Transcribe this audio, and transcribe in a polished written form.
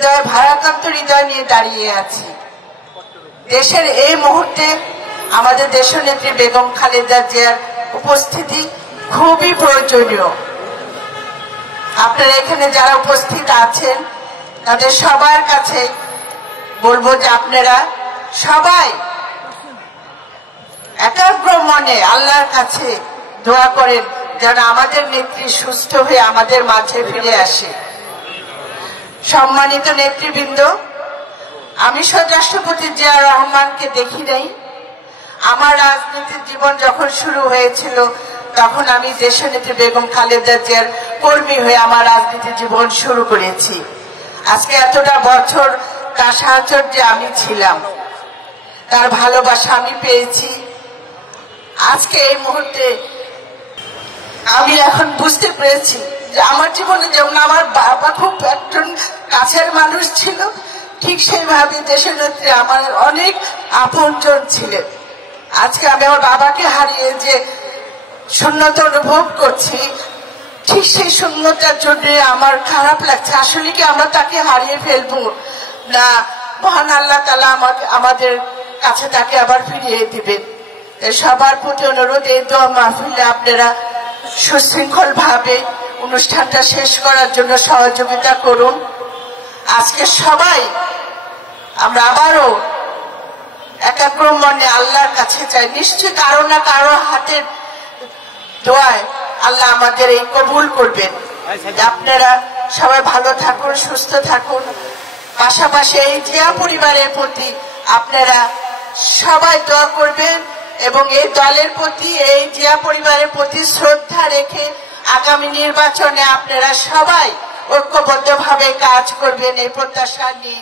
হৃদয় ভারাক্রান্ত হৃদয় নিয়ে দাঁড়িয়ে আছি। দেশের এই মুহূর্তে আমাদের দেশনেত্রী বেগম খালেদা জিয়ার উপস্থিতি খুবই প্রয়োজনীয়। আপনারা এখানে যারা উপস্থিত আছেন তাদের সবার কাছে বলবো যে আপনারা সবাই একাগ্র মনে আল্লাহর কাছে দোয়া করেন যেন আমাদের নেত্রী সুস্থ হয়ে আমাদের মাঝে ফিরে আসে। সম্মানিত নেতৃবৃন্দ, আমি রাষ্ট্রপতি জিয়া রহমানকে দেখি নাই। আমার রাজনীতির জীবন যখন শুরু হয়েছিল তখন আমি দেশনেত্রী বেগম খালেদা জিয়ার কর্মী হয়ে আমার রাজনীতি জীবন শুরু করেছি। আজকে এতটা বছর তার সাহচর্যে আমি ছিলাম, তার ভালোবাসা আমি পেয়েছি। আজকে এই মুহূর্তে আমি এখন বুঝতে পেরেছি যে আমার জীবনে যেমন আমার বাবা খুব একজন কাছের মানুষ ছিল, ঠিক সেইভাবে দেশনেত্রী আমার অনেক আপনজন ছিলেন। আজকে আমি আমার বাবাকে হারিয়ে যে শূন্যতা অনুভব করছি, ঠিক সেই শূন্যতার জন্য আমার খারাপ লাগছে। আসলে কি আমরা তাকে হারিয়ে ফেলবো না মহান আল্লাহ তাআলা আমাদের কাছে তাকে আবার ফিরিয়ে দিবেন? সবার প্রতি অনুরোধ, এই দোয়া মাহফিলে আপনারা সুশৃঙ্খল ভাবে অনুষ্ঠানটা শেষ করার জন্য সহযোগিতা করুন। আজকে সবাই আমরা আবারও একাগ্র মনে আল্লাহর কাছে চাই। নিশ্চয়ই কারো না কারো হাতের দোয়ায় আল্লাহ আমাদের এই কবুল করবেন। আপনারা সবাই ভালো থাকুন, সুস্থ থাকুন। পাশাপাশি এই জিয়া পরিবারের প্রতি আপনারা সবাই দোয়া করবেন এবং এই দলের প্রতি, এই জিয়া পরিবারের প্রতি শ্রদ্ধা রেখে আগামী নির্বাচনে আপনারা সবাই ঐক্যবদ্ধভাবে কাজ করবেন এই প্রত্যাশা নিয়ে